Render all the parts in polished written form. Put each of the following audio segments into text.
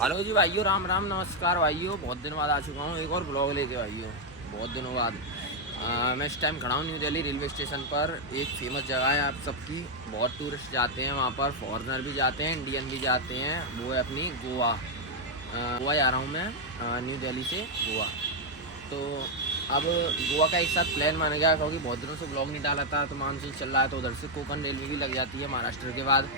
Hello जी भाइयों, राम राम, नमस्कार भाइयों। बहुत दिन बाद आ चुका हूँ एक और ब्लॉग लेके भाइयों, बहुत दिनों बाद। मैं इस टाइम खड़ा हूँ न्यू दिल्ली रेलवे स्टेशन पर। एक फेमस जगह है आप सबकी, बहुत टूरिस्ट जाते हैं वहाँ पर, फॉरेनर भी जाते हैं, इंडियन भी जाते हैं। वो है अपनी गोवा। गोवा जा रहा हूँ मैं, न्यू दिल्ली से गोवा। तो अब गोवा का एक साथ प्लान बन गया, क्योंकि बहुत दिनों से ब्लॉग नहीं डाला था, तो मानसून चल रहा है, तो उधर से कोंकण रेलवे भी लग जाती है महाराष्ट्र के बाद।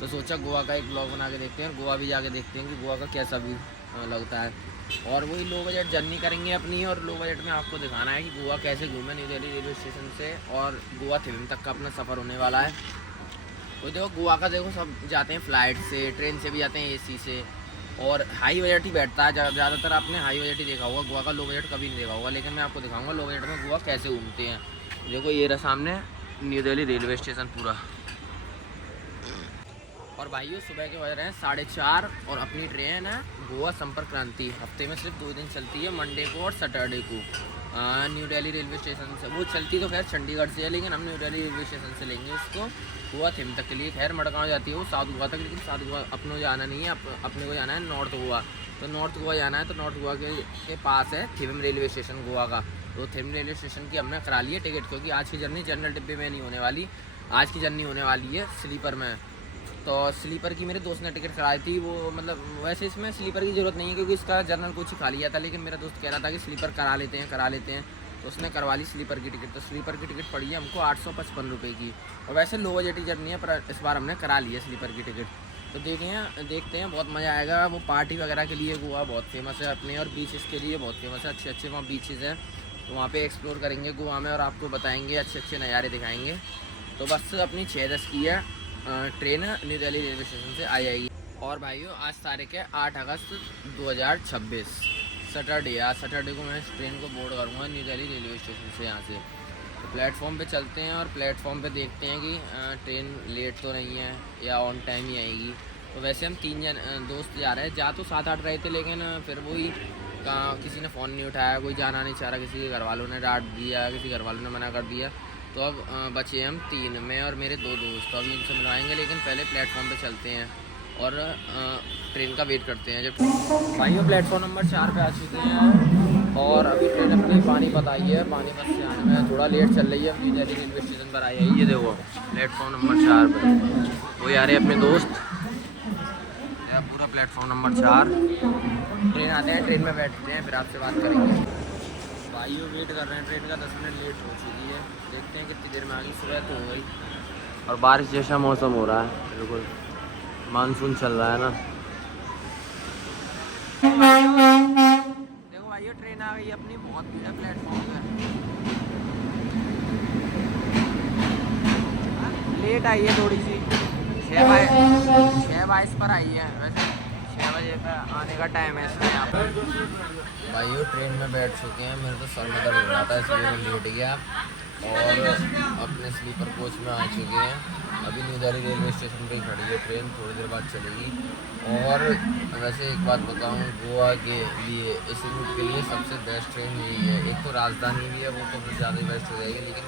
तो सोचा गोवा का एक ब्लॉग बना के देखते हैं, गोवा भी जाके देखते हैं कि गोवा का कैसा व्यू लगता है। और वही लो बजट जर्नी करेंगे अपनी, और लो बजट में आपको दिखाना है कि गोवा कैसे घूमें न्यू दिल्ली रेलवे स्टेशन से, और गोवा थिविम तक का अपना सफ़र होने वाला है। वो देखो गोवा का, देखो सब जाते हैं फ़्लाइट से, ट्रेन से भी जाते हैं, एसी से, और हाई बजट ही बैठता है ज़्यादातर। आपने हाई बजट ही देखा होगा, गोवा का लो बजट कभी नहीं देखा होगा। लेकिन मैं आपको दिखाऊंगा लो बजट में गोवा कैसे घूमते हैं। देखो ये रहा सामने न्यू दिल्ली रेलवे स्टेशन पूरा। और भाइयों सुबह के बज रहे हैं 4:30, और अपनी ट्रेन है गोवा संपर्क क्रांति। हफ्ते में सिर्फ 2 दिन चलती है, मंडे को और सैटरडे को। न्यू दिल्ली रेलवे स्टेशन से वो चलती तो खैर चंडीगढ़ से है, लेकिन हम न्यू दिल्ली रेलवे स्टेशन से लेंगे उसको गोवा थिम तक के लिए। खैर मडगांव जाती है वो साउथ गोवा तक, लेकिन साउथ गोवा अपने को जाना नहीं है, अपने को जाना है नॉर्थ गोवा। तो नॉर्थ गोवा जाना है, तो नॉर्थ गोवा के पास है थिविम रेलवे स्टेशन गोवा का। तो थिविम रेलवे स्टेशन की हमने करा ली है टिकट, क्योंकि आज की जर्नी जनरल डिब्बे में नहीं होने वाली, आज की जर्नी होने वाली है स्लीपर में। तो स्लीपर की मेरे दोस्त ने टिकट कराई थी। वो मतलब वैसे इसमें स्लीपर की ज़रूरत नहीं है, क्योंकि इसका जनरल कोच ही खा लिया था, लेकिन मेरा दोस्त कह रहा था कि स्लीपर करा लेते हैं। तो उसने करवा ली स्लीपर की टिकट। तो स्लीपर की टिकट पड़ी है हमको 855 रुपये की। और वैसे लो बजट की जर्नी है, पर इस बार हमने करा ली है स्लीपर की टिकट। तो देखते हैं, बहुत मज़ा आएगा। वो पार्टी वगैरह के लिए गोवा बहुत फेमस है अपने, और बीचेस के लिए बहुत फेमस है। अच्छे अच्छे वहाँ बीचेज़ हैं, तो वहाँ पे एक्सप्लोर करेंगे गोवा में, और आपको बताएंगे, अच्छे अच्छे नज़ारे दिखाएंगे। तो बस अपनी 6:10 की है train new Delhi railway station से आ जाएगी। और भाइयों आज तारीख है 8 अगस्त 2026, सैटरडे। आज सैटरडे को मैं इस ट्रेन को बोर्ड करूँगा न्यू दिल्ली रेलवे स्टेशन से यहाँ से। तो प्लेटफॉर्म पे चलते हैं, और प्लेटफॉर्म पे देखते हैं कि ट्रेन लेट तो नहीं है या ऑन टाइम ही आएगी। तो वैसे हम 3 दोस्त जा रहे हैं। जा तो 7-8 रहे थे, लेकिन फिर वही किसी ने फ़ोन नहीं उठाया, कोई जाना नहीं चाह रहा, किसी के घर वालों ने डांट दिया, किसी घर वालों ने मना कर दिया। तो अब बचे हम 3, मैं और मेरे 2 दोस्त। तो अभी इनसे मिलवाएंगे, लेकिन पहले प्लेटफॉर्म पे चलते हैं और ट्रेन का वेट करते हैं। जब भाइयों प्लेटफॉर्म नंबर 4 पे आ चुके हैं, और अभी ट्रेन अपनी पानीपत आई है। पानीपत से आने में थोड़ा लेट चल रही है, न्यू दिल्ली रेलवे स्टेशन पर आई है। ये देखो प्लेटफॉर्म नंबर 4 पर वो आ रहे हैं अपने दोस्त। पूरा प्लेटफॉर्म नंबर 4। ट्रेन आते हैं, ट्रेन में बैठते हैं, फिर आपसे बात करेंगे। भाइयों वेट कर रहे हैं, ट्रेन का 10 मिनट लेट हो चुकी है। देखते हैं कितनी देर में आ गई। सुबह तो हो गई, और बारिश जैसा मौसम हो रहा है, बिल्कुल मानसून चल रहा है ना। देखो भाइयों ट्रेन आ गई अपनी, बहुत भीड़ है प्लेटफॉर्म पे। लेट आई है थोड़ी सी, 6:22 पर आई है। वैसे 6 बजे पर आने का टाइम है इसमें यहाँ पर। भाइयों ट्रेन में बैठ चुके हैं, मेरे तो सर में दर्द हो रहा था, इसलिए मैं लेट गया, और अपने स्लीपर कोच में आ चुके हैं। अभी न्यू दिल्ली रेलवे स्टेशन पे ही खड़ी है ट्रेन, थोड़ी देर बाद चलेगी। और वैसे एक बात बताऊं, गोवा के लिए इस रूट के लिए सबसे बेस्ट ट्रेन यही है। एक तो राजधानी भी है, वो तो फिर ज़्यादा ही बेस्ट हो जाएगी, लेकिन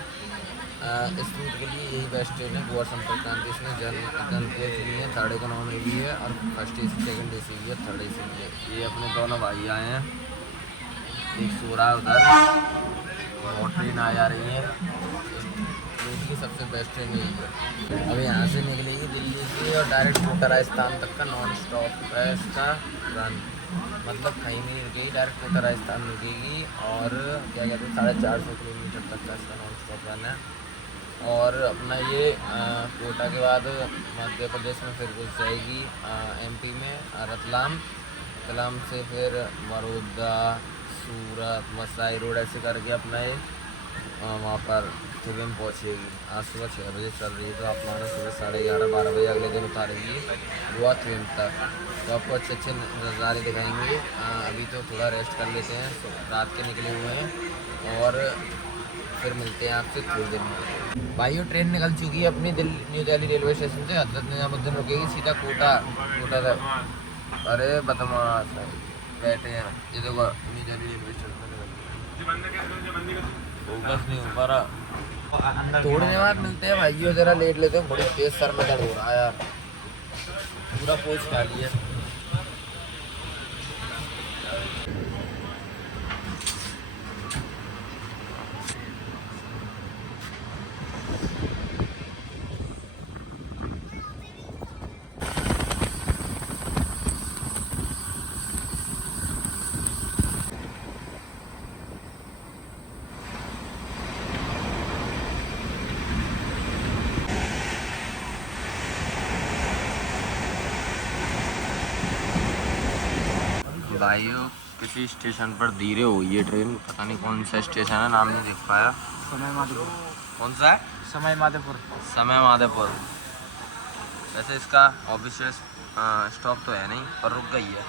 इस रूट के लिए यही बेस्ट ट्रेन है गोवा संपर्क क्रांति। इसमें जनरल कोच भी है, 3rd इकोनॉमी भी है, और फर्स्ट AC, सेकंड AC भी है, 3rd AC भी है। ये अपने दोनों भाई आए हैं, एक सो रहा है उधर, और ट्रेन आ जा रही है। रूट की सबसे बेस्ट ट्रेन यही है। अभी यहाँ से निकलेगी दिल्ली की, और डायरेक्ट कोटा राजस्थान तक का नॉन स्टॉप है इसका रन। मतलब कहीं नहीं रुकेगी, डायरेक्ट कोटा राजस्थान रुकेगी। और क्या कहते हैं 450 किलोमीटर तक का इसका नॉन स्टॉप रन है। और अपना ये कोटा के बाद मध्य प्रदेश में फिर घुस जाएगी MP में रतलाम से फिर बड़ौदा, सूरत, मसाई रोड, ऐसे करके अपना ये वहाँ पर थिविम पहुँचेगी। आज सुबह 6 बजे चल रही है, तो आप मानो सुबह 11:30-12 बजे अगले दिन उतारेगी गोवा थिविम तक। तो आपको अच्छे अच्छे नज़ारे दिखाएंगे। अभी तो थोड़ा रेस्ट कर लेते हैं, रात के निकले हुए हैं, और फिर मिलते हैं आपसे थोड़ी देर में। भाइयों ट्रेन निकल चुकी है अपनी न्यू दिल्ली रेलवे स्टेशन से। हजरत निजामुद्दीन रुकेगी सीधा कोटा तक। अरे बदमाश बैठे हैं, ये देखो new Delhi railway station focus नहीं हो पा रहा। थोड़ी देर बाद मिलते हैं भाइयों, जरा लेट लेते हैं, बड़ी तेज सर में दर्द हो रहा है यार, पूरा पोच खा लिया। भाइयों किसी स्टेशन पर धीरे हुई है ट्रेन, पता नहीं कौन सा स्टेशन है, नाम नहीं देख पाया। समय माधोपुर। कौन सा है? समय माधोपुर। समय माधोपुर। वैसे इसका ऑफिशियल स्टॉप तो है नहीं, पर रुक गई है,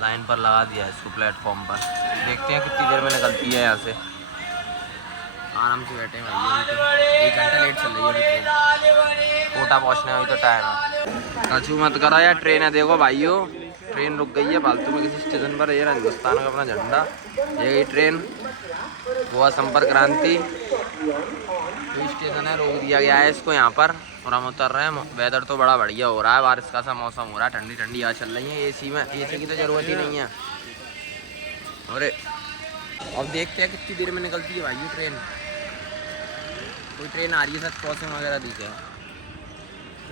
लाइन पर लगा दिया है इसको प्लेटफॉर्म पर। देखते हैं कितनी देर में निकलती है यहाँ से। आराम से बैठे हैं भाई, 1 घंटा लेट चल रही है ट्रेन। कोटा पहुँचने में भी तो टाइम है। कछू मत करो यार, ट्रेन है देखो भाइयों, ट्रेन रुक गई है फालतू में किसी स्टेशन पर। ये हिंदुस्तान का अपना झंडा, ये गई ट्रेन गोवा संपर्क क्रांति। जो स्टेशन है रोक दिया गया है इसको यहाँ पर, और हम उतर रहे हैं। वेदर तो बड़ा बढ़िया हो रहा है, बारिश का सा मौसम हो रहा है, ठंडी ठंडी हवा चल रही है। एसी में, एसी की तो ज़रूरत ही नहीं है। अरे अब देखते हैं कितनी देर में निकलती है भाई ये ट्रेन। कोई ट्रेन आ रही है सर, क्रॉसिंग वगैरह दी है।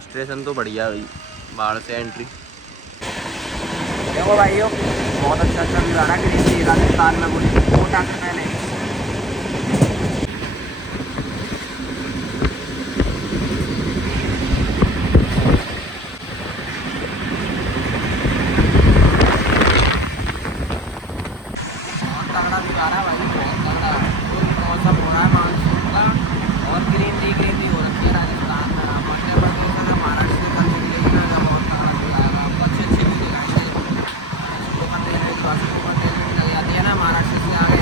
स्टेशन तो बढ़िया भाई, बाहर से एंट्री देखो भाइयों, बहुत अच्छा अच्छा व्यू आ रहा है राजस्थान में। बोली कोटा से पहले तगड़ा व्यू आ रहा है भाई, बहुत तगड़ा मौसम हो रहा है मानसून का, और ग्रीनरी हो रखी है राजस्थान में। मध्य प्रदेश में महाराष्ट्र का निकलेगी ना, बहुत तगड़ा व्यू आएगा आपको, अच्छे अच्छे व्यू दिखाएंगे। कोकण रेलवे की बस कोकण रेलवे लग जाती है ना महाराष्ट्र से आगे।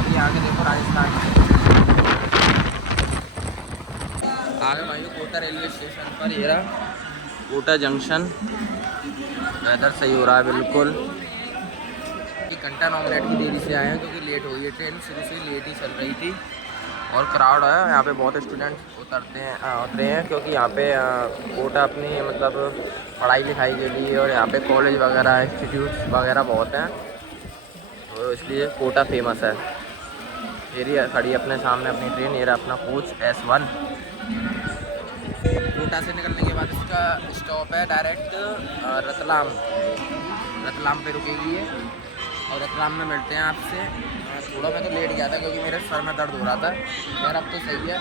अभी आगे देखो राजस्थान आगे भाई कोटा रेलवे स्टेशन पर। ये रहा कोटा जंक्शन। वेदर सही हो रहा है बिल्कुल। 1 घंटा 9 मिनट की देरी से आए हैं क्योंकि लेट हो गई है ट्रेन, शुरू से लेट ही चल रही थी। और क्राउड है यहाँ पे, बहुत स्टूडेंट्स उतरते हैं क्योंकि यहाँ पे कोटा अपनी मतलब पढ़ाई लिखाई के लिए, और यहाँ पे कॉलेज वगैरह इंस्टीट्यूट्स वगैरह बहुत हैं, तो इसलिए कोटा फेमस है। ये खड़ी अपने सामने अपनी ट्रेन, ये अपना कोच S1। कोटा से निकलने के बाद इसका स्टॉप है डायरेक्ट रतलाम। रतलाम पे रुकेगी ये, और रतलाम में मिलते हैं आपसे। थोड़ा मैं तो लेट गया था क्योंकि मेरे सर में दर्द हो रहा था, यार अब तो सही है।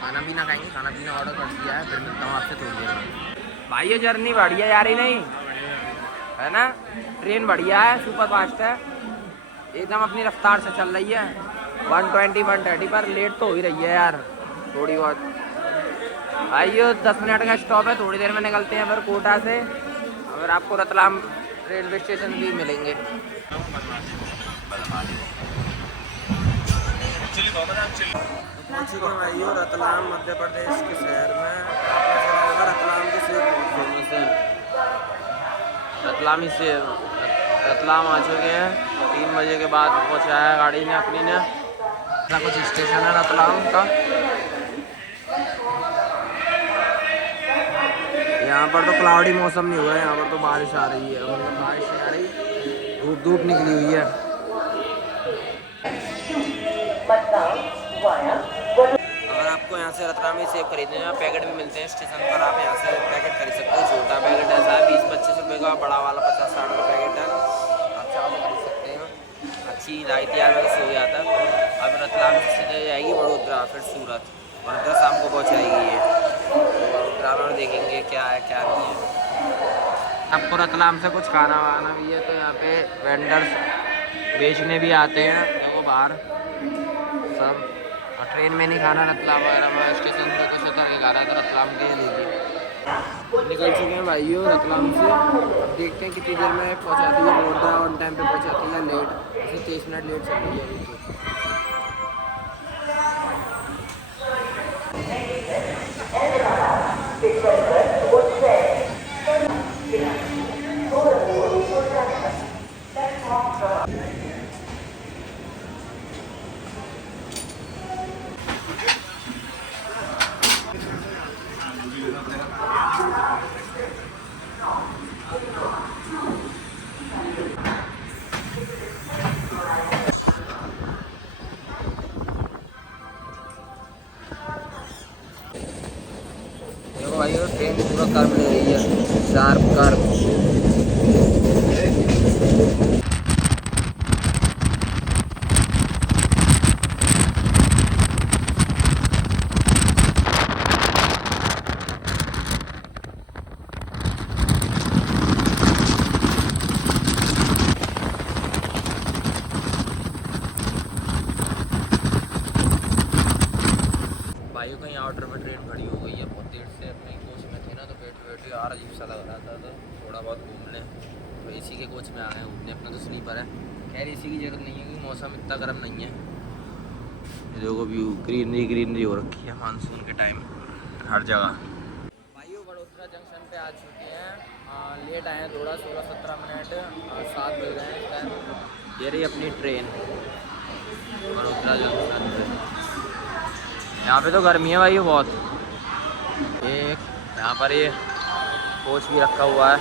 खाना पीना खाएंगे, खाना पीना ऑर्डर कर दिया है, फिर मिलता हूँ आपसे थोड़ी देर में। भाई ये जर्नी बढ़िया यार ही नहीं है ना, ट्रेन बढ़िया है, सुपर फास्ट है, एकदम अपनी रफ्तार से चल रही है। 120-130 पर लेट तो हो ही रही है यार थोड़ी बहुत। आइए 10 मिनट का स्टॉप है, थोड़ी देर में निकलते हैं फिर कोटा से। अगर आपको रतलाम रेलवे स्टेशन भी मिलेंगे। पहुँच चुके हैं भाइयों रतलाम, मध्य प्रदेश के शहर में। आपने सुना होगा रतलाम के सेब बहुत फेमस है, रतलामी सेब। रतलाम आ चुके हैं, 3 बजे के बाद पहुँचाया है गाड़ी ने अपनी ने। ऐसा कुछ स्टेशन है रतलाम का। यहाँ पर तो क्लाउडी मौसम नहीं हो रहा है, यहाँ पर तो बारिश आ रही है, मतलब बारिश नहीं आ रही, धूप निकली हुई है। अगर आपको यहाँ से रतलामी सेब खरीदने हैं, पैकेट भी मिलते हैं स्टेशन पर, आप यहाँ से पैकेट खरीद सकते हो। छोटा पैकेट ऐसा है 20-25 रुपये का, बड़ा वाला 50-60 रुपये पैकेट है, आप चाहो तो खरीद सकते हैं। अच्छी लाइट यार वैसे हो जाता है। अब रतलाम से सीधे जाएगी वडोदरा, फिर सूरत, वडोदरा शाम को पहुँचाएगी ये। वडोदरा में देखेंगे क्या है क्या नहीं है। आपको रतलाम से कुछ खाना वाना भी है तो यहाँ पे वेंडर्स बेचने भी आते हैं, देखो बाहर सब। और ट्रेन में नहीं खाना, रतलाम वगैरह में स्टेशन पर कुछ उतर के खा रहा था रतलाम के। देखिए निकल चुके हैं भाइयों रतलाम से। अब देखते हैं कितनी देर में पहुँचाती है वडोदरा, ऑन टाइम पे पहुँचाती है लेट, जैसे 30 मिनट लेट चल रही है। देखो भाई ट्रेन एसी के कोच में आ गए घूमने, अपना तो स्लीपर है। खैर एसी की जरूरत नहीं है क्योंकि मौसम इतना गर्म नहीं है। ये देखो व्यू, ग्रीनरी ग्रीनरी हो रखी है मानसून के टाइम हर जगह। भाइयों बड़ोदरा जंक्शन पे आ चुके हैं, लेट आए हैं थोड़ा, 16-17 मिनट, 7 बज रहे हैं इस टाइम। ये रही अपनी ट्रेन बड़ोदरा जंक्शन पे। यहाँ पे तो गर्मी है भाई बहुत। एक यहाँ पर ये कोच भी रखा हुआ है।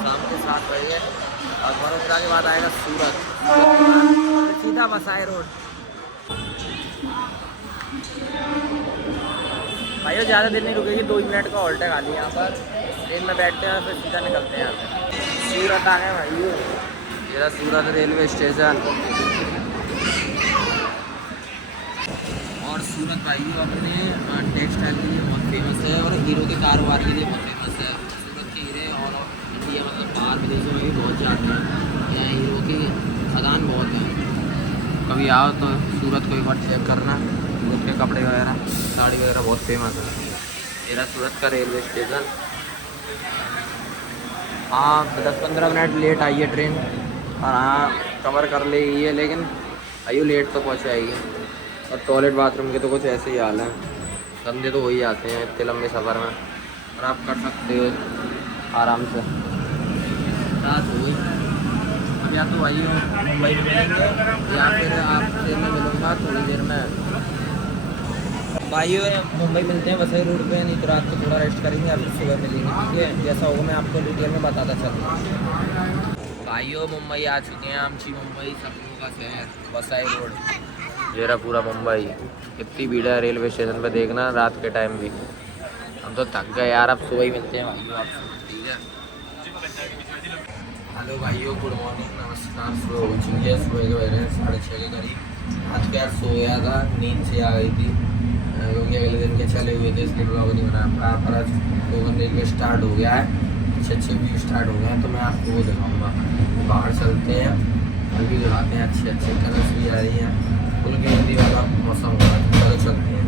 शाम के 7 बजे और बड़ोदरा के बाद आएगा सूरत, सीधा मसाई रोड। भाइयों ज़्यादा देर नहीं रुकेगी, 2 मिनट का हॉल्ट है खाली यहाँ पर। ट्रेन में बैठते हैं फिर सीधा निकलते हैं यहाँ से। सूरत आ गए भाइयों, ये सूरत रेलवे स्टेशन। और सूरत भाइयों अपने टेक्सटाइल के लिए बहुत फेमस है और हीरो के कारोबार के लिए बहुत फेमस है। सूरत के हीरे ऑल ऑफ इंडिया मतलब बाहर विदेशों में भी बहुत जाते हैं। यहाँ हीरो की खदान बहुत है। कभी आओ तो सूरत को एक बार चेक करना, सूरत के कपड़े वगैरह साड़ी वगैरह बहुत फेमस है। मेरा सूरत का रेलवे स्टेशन। हाँ 10-15 मिनट लेट आई है ट्रेन और हाँ कवर कर लेगी है, लेकिन आइयो लेट तो पहुँचाएगी। और टॉयलेट बाथरूम के तो कुछ ऐसे ही हाल हैं, गंदे तो हो ही जाते हैं इतने लंबे सफ़र में। और आप कर सकते हो आराम से। रात हो गई अब, या तो आइए मुंबई में मिलेंगे या फिर आप ट्रेन में मिलूँगा थोड़ी देर में। भाइयों मुंबई मिलते हैं वसई रोड पे, नहीं तो रात को थोड़ा रेस्ट करेंगे या फिर सुबह मिलेंगे, ठीक है? जैसा होगा मैं आपको डिटेल में बताता चलूँगा। भाइयों मुंबई आ चुके हैं, आमची मुंबई, सपनों का शहर वसई रोड। ये रहा पूरा मुंबई। कितनी भीड़ है रेलवे स्टेशन पे देखना रात के टाइम भी। हम तो थक गए यार, अब सुबह ही मिलते हैं भाइयों आपसे, ठीक है? हेलो भाइयों, गुड मॉर्निंग, नमस्कार। सुबह हो चुकी है, सुबह के बज रहे हैं 6:30 के करीब। आज क्या सोया था, नींद से आ गई थी क्योंकि अगले दिन के चले हुए थे, इसलिए ब्लॉग नहीं बना पाया। पर आज लोगों रेलवे स्टार्ट हो गया है, अच्छे व्यू स्टार्ट हो गए हैं, तो मैं आपको वो दिखाऊँगा। बाहर चलते हैं, व्यू दिखाते हैं, अच्छे कलर्स भी आ रही हैं, फुल ग्रीनरी वाला मौसम हो रहा है। चलो चलते हैं।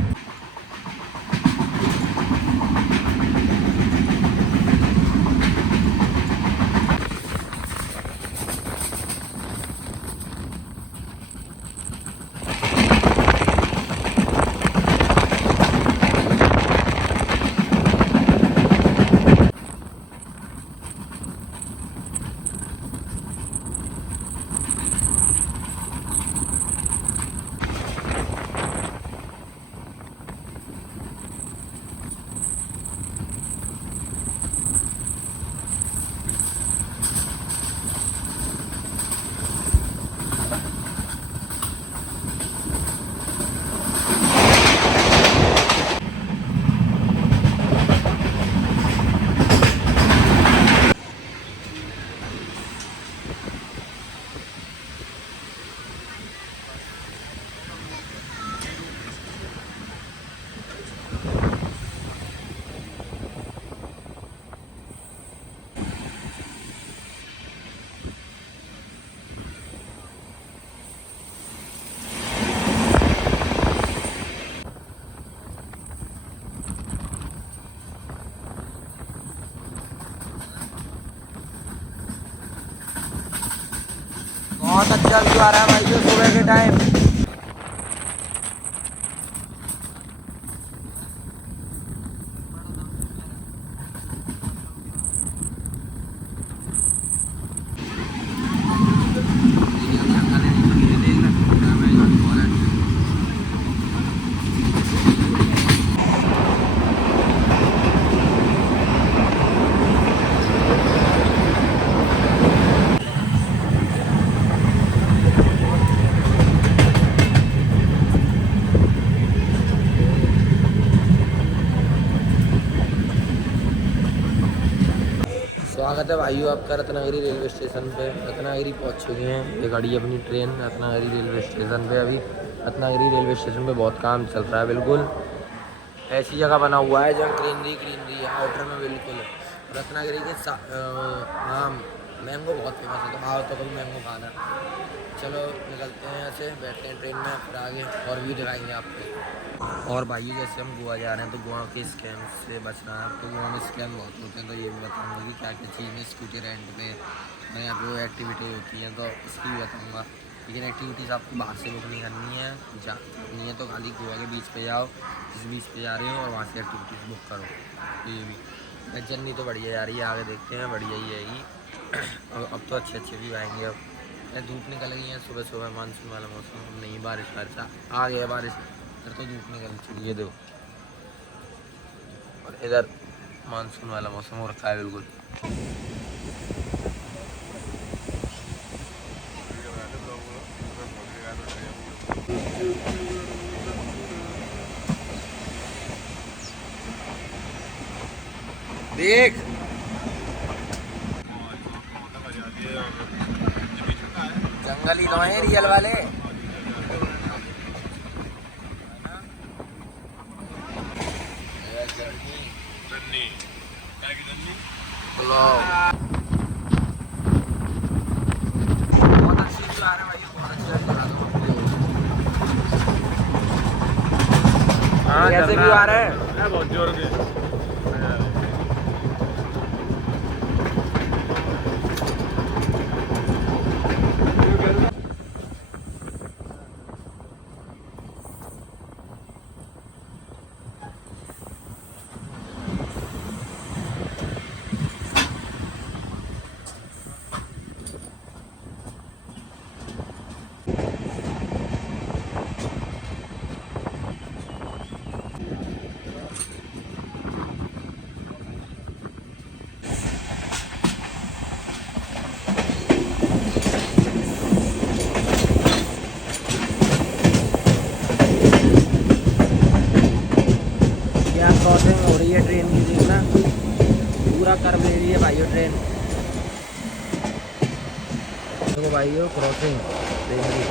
बहुत अच्छा व्यू आ रहा है भाई सुबह के टाइम। स्वागत है भाइयों आपका रत्नागिरी रेलवे स्टेशन पे। रत्नागिरी पहुंच चुके हैं, ये गाड़ी अपनी ट्रेन रत्नागिरी रेलवे स्टेशन पे। अभी रत्नागिरी रेलवे स्टेशन पे बहुत काम चल रहा है, बिल्कुल ऐसी जगह बना हुआ है जहाँ ग्रीनरी है आउटर में बिल्कुल। रत्नागिरी के हाँ मैंगो बहुत फेमस है, तो आओ तो कभी मैंगो खाना। चलो निकलते हैं यहाँ से, बैठते हैं ट्रेन में, फिर आगे और व्यू दिखाएंगे आपको। और भाई जैसे हम गोवा जा रहे हैं तो गोवा के स्कैम से बचना है आपको। गोवा में स्कैम बहुत होते हैं, तो ये भी बताऊँगा कि क्या क्या चीज़ है। स्कूटी रेंट पे और यहाँ पे वो एक्टिविटी होती हैं तो इसकी भी बताऊँगा। लेकिन एक्टिविटीज़ आपको बाहर से बुक नहीं करनी है, जा नहीं है तो खाली गोवा के बीच पे जाओ, जिस बीच पे जा रहे हो, और वहाँ से एक्टिविटीज़ बुक करो। तो ये भी जर्नी तो बढ़िया जा रही है, आगे देखते हैं, बढ़िया ही आएगी। और अब तो अच्छे अच्छे भी आएंगे। अब धूप निकल गई है, सुबह सुबह मानसून वाला मौसम नहीं, बारिश आ गया बारिश, इधर तो धूप निकल चुकी है देखो, और इधर मानसून वाला मौसम हो रखा है बिल्कुल। देख जंगल ही तो है रियल वाले। बहुत अच्छी व्यू आ रहा है भाई, बहुत अच्छा। हाँ कैसे व्यू आ रहा है? बहुत जोर के। क्रॉसिंग हो रही है ट्रेन की, देखना पूरा कर्व ले रही है भाइयों ट्रेन। देखो भाइयों क्रॉसिंग ट्रेन की।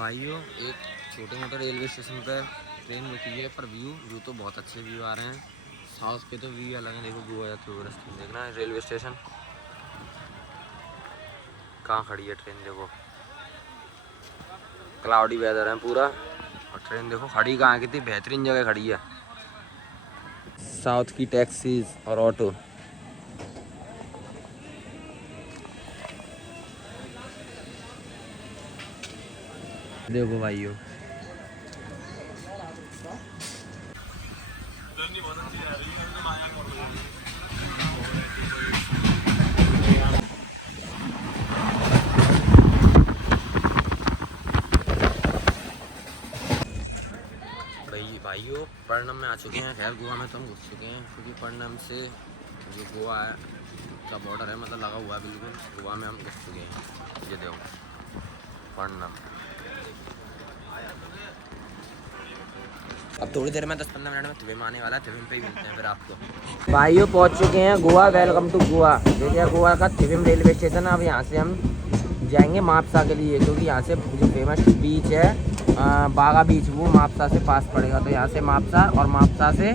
भाइयों एक छोटे मोटे रेलवे स्टेशन पे ट्रेन रुकी है, पर व्यू तो बहुत अच्छे व्यू आ रहे हैं। साउथ पे तो व्यू अलग है, देखो गोवा जाते हुए रास्ते में देखना है रेलवे स्टेशन कहाँ खड़ी है ट्रेन। देखो क्लाउडी वेदर है पूरा, और ट्रेन देखो खड़ी कहाँ, कितनी बेहतरीन जगह खड़ी है। साउथ की टैक्सीज और ऑटो, देखो भाइयों भाइयों परनम में आ चुके हैं। खैर गोवा में तो हम घुस चुके हैं, क्योंकि परनम से जो गोवा है का बॉर्डर है, मतलब लगा हुआ है बिल्कुल, गोवा में हम घुस चुके हैं। ये देखो परनम। अब थोड़ी देर में 10-15 मिनट में थिविम आने वाला है, थिविम पे ही मिलते हैं फिर आपको। भाइयों पहुंच चुके हैं गोवा, वेलकम टू गोवा। देखिए गोवा का थिविम रेलवे स्टेशन है। अब यहाँ से हम जाएंगे मापसा के लिए, क्योंकि यहाँ से जो फेमस बीच है बागा बीच, वो मापसा से पास पड़ेगा। तो यहाँ से मापसा और मापसा से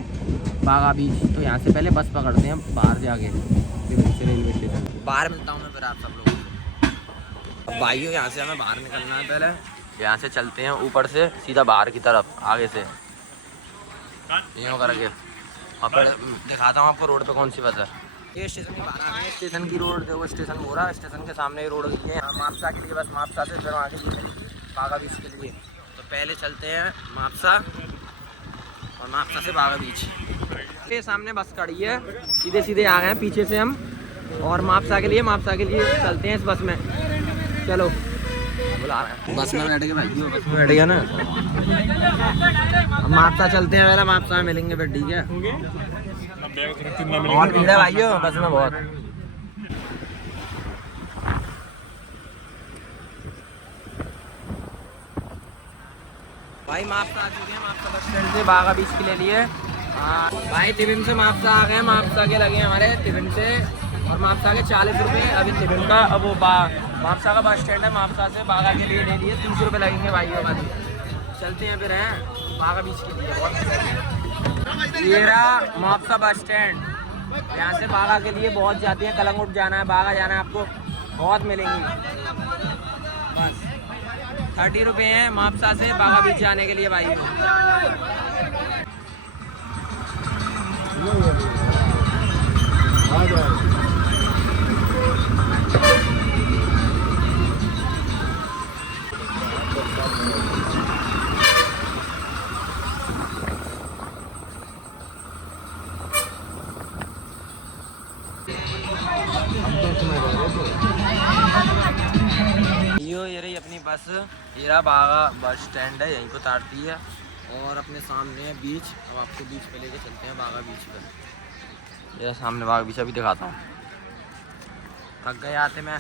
बागा बीच, तो यहाँ से पहले बस पकड़ते हैं बाहर जाके, फिर से रेलवे स्टेशन बाहर मिलता हूँ मैं फिर आप सब लोगों को। अब भाइयों यहाँ से हमें बाहर निकलना है। पहले यहाँ से चलते हैं ऊपर से सीधा बाहर की तरफ आगे से यूँ करके, और फिर दिखाता हूँ आपको रोड पे कौन सी बस है। ये स्टेशन के बाहर आ गए। स्टेशन की रोड देखो, स्टेशन हो रहा है, स्टेशन के सामने ही रोड गई है। मापसा के लिए बस मापसा से फिर आगे बागा बीच के लिए। तो पहले चलते हैं मापसा और मापसा से बागा बीच। ये सामने बस खड़ी है, सीधे सीधे आ गए हैं पीछे से हम, और मापसा के लिए चलते हैं इस बस में। चलो बुला रहे हैं, बस में बैठ के भाई, बस में बैठ गया ना। हम मापसा चलते हैं, पहले मापसा में मिलेंगे फिर, ठीक है। बहुत भीड़ है भाइयों बस में, बहुत। भाई मापसा आ चुके हैं, मापसा बस स्टैंड से बागा बीच के ले लिए। हाँ भाई, टिफिन से मापसा आ गए। मापसा के लगे हमारे टिफिन से, और मापसा के 40 रुपये अभी टिफिन का। अब वो मापसा का बस स्टैंड है, मापसा से बागा के लिए ले लिए 30 रुपये लगेंगे भाइयों का। चलते हैं फिर हैं बागा बीच के लिए। ये रहा मापसा बस स्टैंड। यहाँ से बागा के लिए बहुत जाती है, कलंगुट जाना है, बागा जाना है, आपको बहुत मिलेंगी। बस 30 रुपये हैं मापसा से बागा बीच जाने के लिए भाई। ये रही अपनी बस, ये रहा बागा बस स्टैंड है, यहीं को उतारती है। और अपने सामने है बीच। अब आपको बीच पे लेके चलते हैं, बागा बीच पे। ये सामने बागा बीच अभी दिखाता हूँ। थक गए आते में,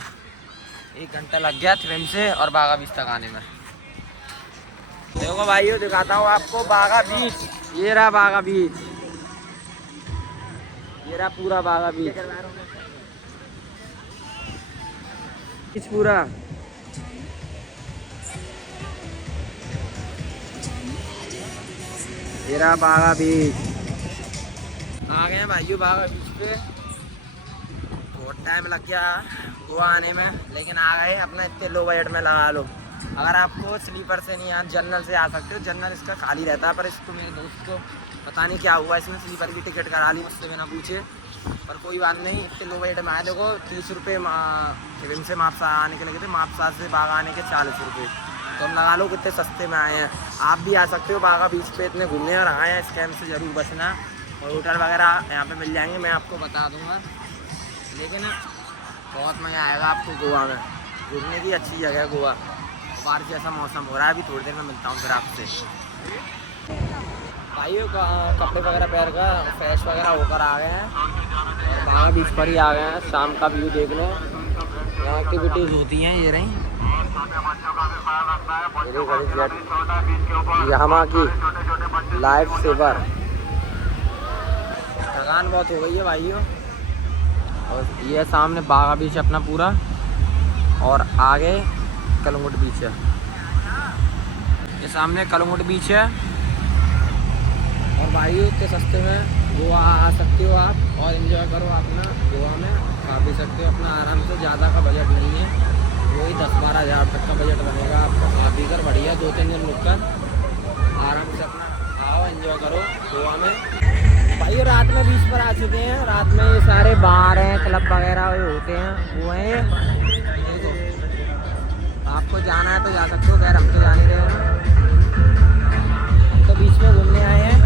1 घंटा लग गया ट्रेन से और बागा बीच तक आने में। देखो भाइयों, दिखाता हूँ आपको बागा बीच। ये रहा बागा बीच, ये रहा पूरा बागा बीच पूरा। ये रहा बागा बीच। आ गए हैं भाइयों बागा बीच पे। बहुत टाइम लग गया गोवा आने में, लेकिन आ गए। अपना इतने लो बजट में लगा लो। अगर आपको स्लीपर से नहीं, यहाँ जनरल से आ सकते हो। जनरल इसका खाली रहता है, पर इसको मेरे दोस्त को पता नहीं क्या हुआ, इसमें स्लीपर की टिकट करा ली मुझसे बिना पूछे। पर कोई बात नहीं, इतने लो बजट में आए। देखो 30 रुपये ट्रेन से मापसा आने के लगे थे, मापसा से बागा आने के 40 रुपये। तो हम लगा लो कितने सस्ते में आए हैं। आप भी आ सकते हो बागा बीच पे, इतने घूमने और आए हैं। स्कैम से ज़रूर बचना। और होटल वगैरह यहाँ पे मिल जाएंगे, मैं आपको बता दूँगा। लेकिन बहुत मज़ा आएगा आपको गोवा में, घूमने की अच्छी जगह है गोवा। बारिश जैसा मौसम हो रहा है। अभी थोड़ी देर में मिलता हूँ फिर आपसे। भाइयों कपड़े वगैरह पहन कर फ्रेश वगैरह होकर आ गए हैं, और बागा बीच पर ही आ गए हैं। शाम का व्यू देख लो, यहाँ एक्टिविटीज़ होती हैं। ये रही यहाँ की लाइफ सेवर। थकान बहुत हो गई है भाइयों। और ये सामने बागा बीच अपना पूरा, और आगे कलंगुट बीच है। ये सामने कलंगुट बीच है। और भाइयों इतने सस्ते में गोवा आ सकते हो आप, और एंजॉय करो अपना गोवा में। खा भी सकते हो अपना आराम से, ज़्यादा का बजट नहीं है। वही 10-12 हज़ार तक का बजट बनेगा आपका। खा पी कर बढ़िया 2-3 दिन रुक कर आराम से अपना आओ, एंजॉय करो गोवा में। भाई रात में बीच पर आ चुके हैं। रात में ये सारे बार हैं, क्लब वगैरह होते हैं, वो हैं। आपको जाना है तो जा सकते हो, खैर हम तो जा नहीं रहे हैं। हम तो बीच में घूमने आए हैं।